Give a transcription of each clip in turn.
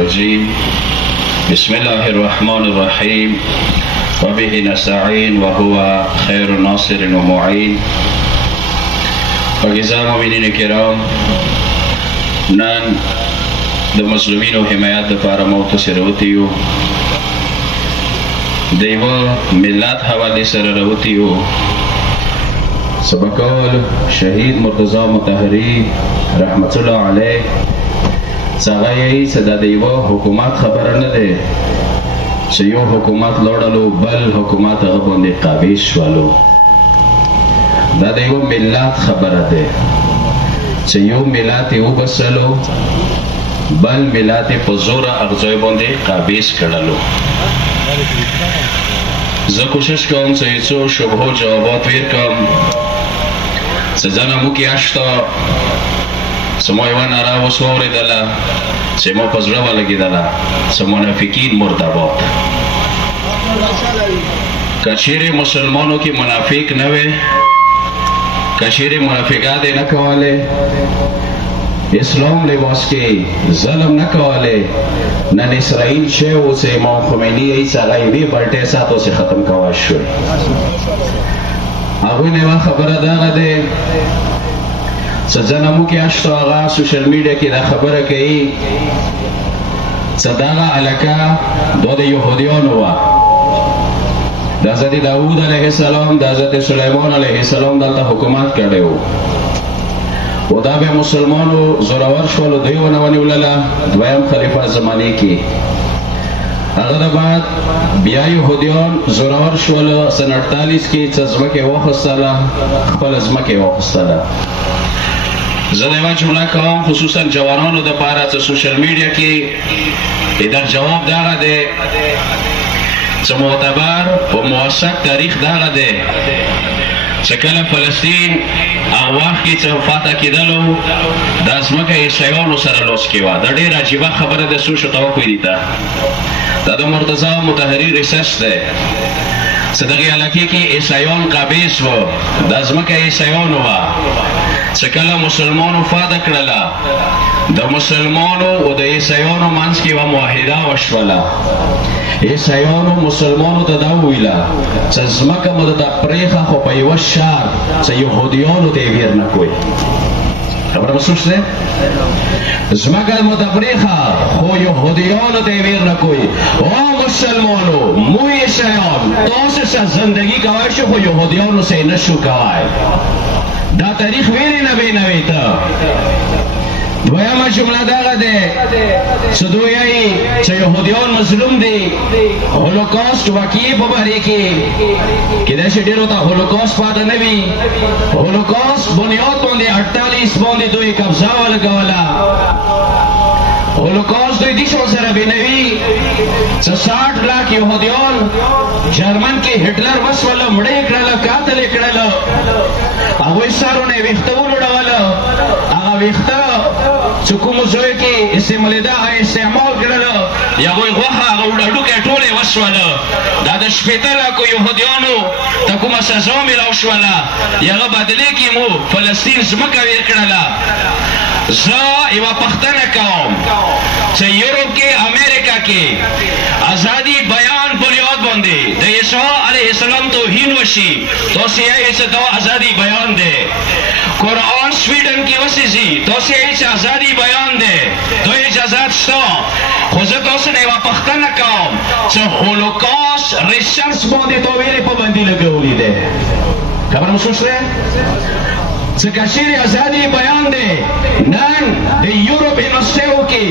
الرجيم بسم الله الرحمن الرحيم وبه نستعين وهو خير ناصر ومعين. عزیزان مومنین کرام، نن د مظلومین او حمایت لپاره متصل راوتی یو، د یوه ملت حوالې سره راوتی یو. سبقول شهید مرتضی مطهري رحمت الله علیه څنګه یې صدا د یوه حکومت خبره نه ده چې یو حکومت لوړلو بل حکومت هغه باندې قابض شولو. دا د یو ملت خبره ده چې یو ملت یې وبسلو بل ملت یې په زوره اغځای باندې قابض کړلو. زه کوشش کوم چې څو شبهو جوابات ورکړم. چې ځنه مو کې اشته چې ما یوه ناره اوس واورېدله چې ما په زړه ولګېدله چې منافقین مرتبات. که چیرې مسلمانو کې منافق نه وی، که چیرې منافقات یې نه کولې، اسلام لباس کې ظلم نه کولې، نن اسرائیل چې و چې امام خمیني یې څنګه یې بلټې ساتو چې ختم کوای شوی. هغوی نه خبره دغه دی چې ځنه مو کې اشته هغه سوشل میډیا کې دا خبره کوي چې دغه علاقه دا د یهودیانو وه. د حضرت داود علیه السلام د حضرت سلیمان علیه السلام دلته حکومت کړی و، او دا به مسلمانو زورور شولو، دوی ونه ونیولله دویم خلیفه زمانې کې. هغه د بعد بیا یهودیان زورور شولو سن 48 کې چې ځمکه یې واخیستله، خپله ځمکه یې واخیستله. زه د یوه جمله کوم خصوصا جوانانو دپاره چې سوشل میډیا کې در جواب دغه دی چې معتبر و موثق تاریخ دغه دی چې کله فلسطین هغه وخت کې چې فتح کېدلو دا ځمکه عیسویانو سره لوس کې وه. دا ډېره عجیبه خبره ده، څو شو توقع دي ته. دا د مرتضی مطهري ریسرچ دی چې دغې علاقې کې عیسویان قابض وو، دا ځمکه عیسویانو وه. چې کله مسلمانو فتح کړله، د مسلمانو او د عیسویانو منځ کې یوه معاهده وشوله. عیسویانو مسلمانو ته دا وویله چې ځمکه مو درته پرېښه، خو په یوه شرط چې یهودیانو ته یې ویر نه کوئ. خبره محسوس دی؟ ځمکه مو ته پرېښه خو یهودیانو ته یې ویر نه کوئ. او مسلمانو مو عیسویان تاسو سره زندگی کوای شو، خو یهودیانو سره یې نه شو کوای. دا تاریخ ویری نه وی ته. دویمه جمله دغه دی چې دوی یې چې یهودیان مظلوم دي، هولوکاست واقعي په باره کې کیدای شي ډېرو ته هولوکاست پاته نه وي. هولوکاست بنیاد باندې 48 باندې دوی قبضه ولګوله. هولوکاست دوی دې شان سره بینوي چې 60 لاک یهودیان جرمن کې هټلر وسوله، مړه یې کړله، قاتل یې کړله. هغوی سرونه یې ویښته ولوړوله، هغه ویښته چې کومو ځایو کې استعمالېده هغه استعمال کړله، د هغوی غوښه هغه وډهډوکې ټوله یې وسوله. دا د 80 لاکو یهودیانو ته کومه سزا میلاو شوله، د هغه بدلې کې مو فلسطین ځمکه ویر کړله. زه یوه پوښتنه کوم چې یورپ کې، امریکا کې ازادي بیان بنیاد باندې د عیسی علیه السلام توهین وشي، تاسو یې چې دا ازادي بیان دی. قرآن سویډن کې وسیږي، تاسو یې چې ازادي بیان دی، دوی اجازات شته. خو زه تاسو نه یوه پوښتنه کوم چې هولوکاست ریسرچ باندې تا ویلې پابندي لګولې ده. خبره محسوس دی؟ ځکه چیرې ازادي بیان دی، نن د یورپ یونیورسټیو کې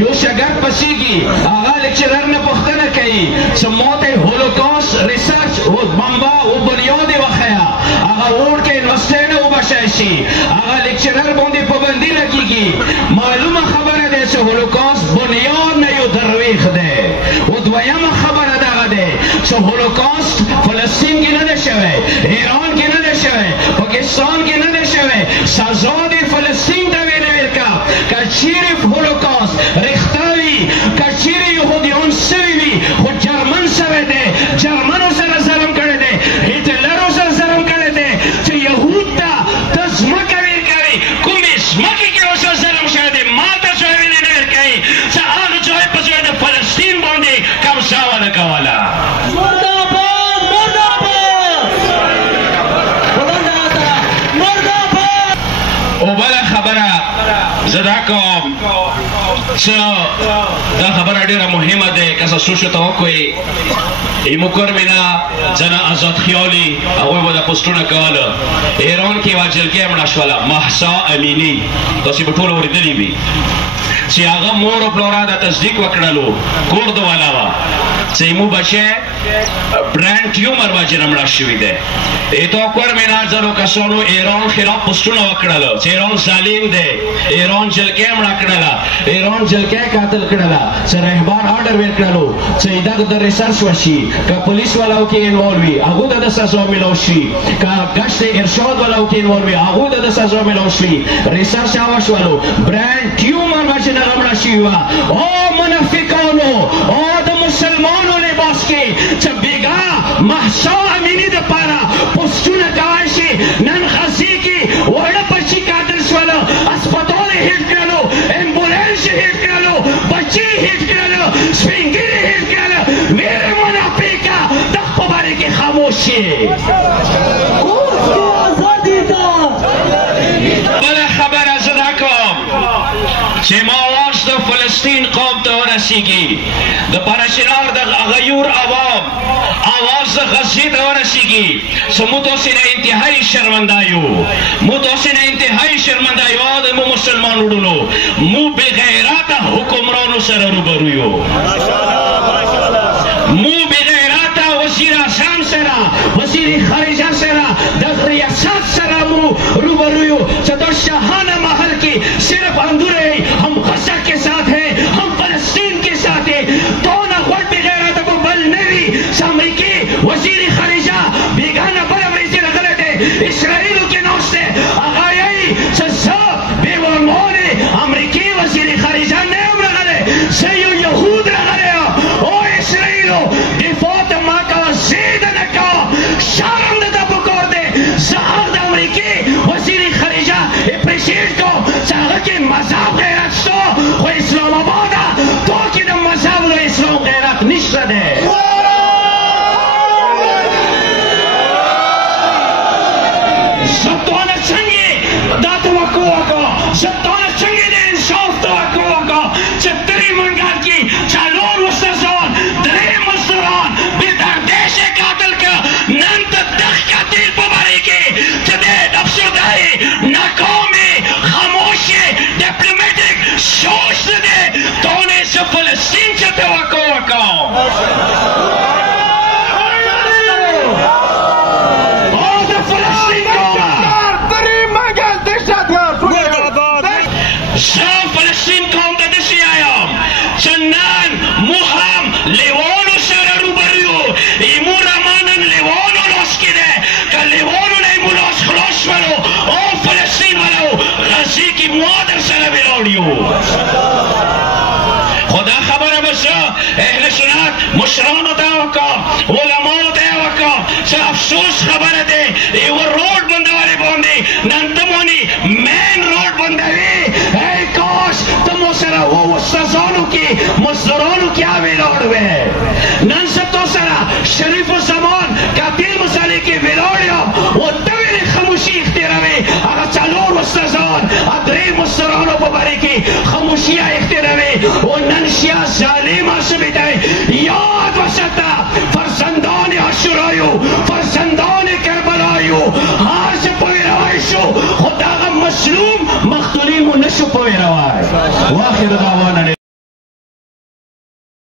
یو شاګرد پسیږي، هغه لیکچرر نه پوښتنه کوي چې ما ته هولوکاست ریسرچ او بمبا او بنیاد یې وښیه، هغه ووړ کې یونیورسټۍ نه وبشی شي، هغه لیکچرر باندې پابندي لګېږي. معلومه خبره ده چې هولوکاست بنیاد نه یو درویښ دی. او دویمه خبره دغه دی چې هولوکاست فلسطین کې نه ده شوی، ایران کې نه ده شوی، پاکستان کې نه ده شوی. سزا د فلسطین ته ویلې ورکړه. که چیرې هولوکاست رښتا وي، که چیرې یهودیان سوي وي، خو جرمن سوی دی، جرمنو سره ظلم کړی دی، هټلرو سره ظلم کړی دی چې یهود ته ته ځمکه ورکوي. کومې ځمکې کې ورسره ظلم شوی دی، مال ته څه ویلې نه ورکوي چې هغه ځای په دا خبره ډیره مهمه ده که تاسو ته وکوي مکرمنا جنا آزاد خیالي هغه به د پوسټونه کوله ایران کې واجلګي مړه شوله محسا امینی تاسو په ټول اوریدلې وي چې هغه مور او پلورا د تصدیق وکړلو کور د والا وا چې مو بچي بران ټیومر واجنه مړه شوې ده ایتو کرمنا ځلو کسانو ایران خلاف پوسټونه وکړل چې ایران ظالم ده ایران جلګي مړه کړله ایران جلګي قاتل کړله چې رهبر آرډر ورکړلو چې دا د ریسرچ وشي که پولیس والاو کې انوالو وي هغه د سزا ملو شي که گشت ارشاد والاو کې انوالو وي هغه د سزا ملو شي ریسرچ اواش والو بران ټیومر واجنه مړه شي وا او منافقانو او د مسلمانو لباس کې چې بیګا محسا امینی د پاره پوسټونه کوي شي نن خاصي کې وړه پچی قاتل شولو هسپتال هیټ کړلو امبولانس هیټ کړلو بچي هیټ کړلو سپینګری هیټ کړلو میرے منافقا د خبره کې خاموشي آزادی دا بل خبره زده کوم چې ما واش د فلسطین قوم ته ورسیږي د پرشنار د غیور عوام آواز د غزې ته ورسیږي چې موږ تاسې نه انتهایي شرمنده یو موږ تاسې نه انتهایي شرمنده یو د مو مسلمان وروڼو موږ بې غیرته حکمرانو سره روبرو یو موږ بې غیرته وزیر اعظم سره وزیر خارجه سره د ریاست سره موږ روبرو یو چې دا شاهانه محل کې صرف اندوره हम गजा के साथ हैं हम फलस्तीन के साथ हैं तो ना गुट बगैरत को बल नहीं अमेरिकी वजीर खारिजा बेगाना बल अमरीकी गलत है इसराइल के नौसे अगायी ससा बेवरमोने अमरीकी वजीर खारिजा ने रगले सयो यहूद रगले ओ इसराइल दिफात मा का ज़ीद न का शर्म न बकोर दे ज़हर द अमरीकी वजीर खारिजा प्रेसिडेंट को सागर के मज़हब اسلام آباد تو که در مذهب و اسلام غیرت نشده زبطانه چنگی دا توقع آقا زبطانه چنگی دا انصاف توقع آقا چه دری منگل کی چلور وستزان دری مزدوران بی دردش قاتل که ننت دخ قتیل ببری کی چه دید افسردهی ناکامی خاموشی دیپلوماتیک شوش ده دونه سے فلسطین چه توقع آقا فلسطین قوم ته داسې وایم چې نن موږ هم لیوانو سره روبرو یو مو رمانن لیوانو لاس کې دی که لیوانو نه مو لاس خلاص شولو او فلسطین ولو غزې کې مو در سره ولاړ یو خدا خبره بشه اهل سنت مشرانو ته وکړه علماو ته وکړه چې افسوس خبره دی یوه روډ بندولې باندې نن ته مونې مین روډ بندوي ای کاش ته مو سره و استادانو کې مزدورانو کې ولاړ وې نن زه تو سره شریف الزمان قاتل مسلې کې ولاړ یم و ته ویلې خاموشي اختیاروي هغه څلور استادان درې مزدورانو په باره کې خاموشي اختیاروي و نن شیا ظالم شوی دی یاد وساته فرزندان عاشورایو فرزندان کربلایو هر څه پوی روای شو خو دغه مظلوم مقتولین مو نشو پوی روای واخر دعوانا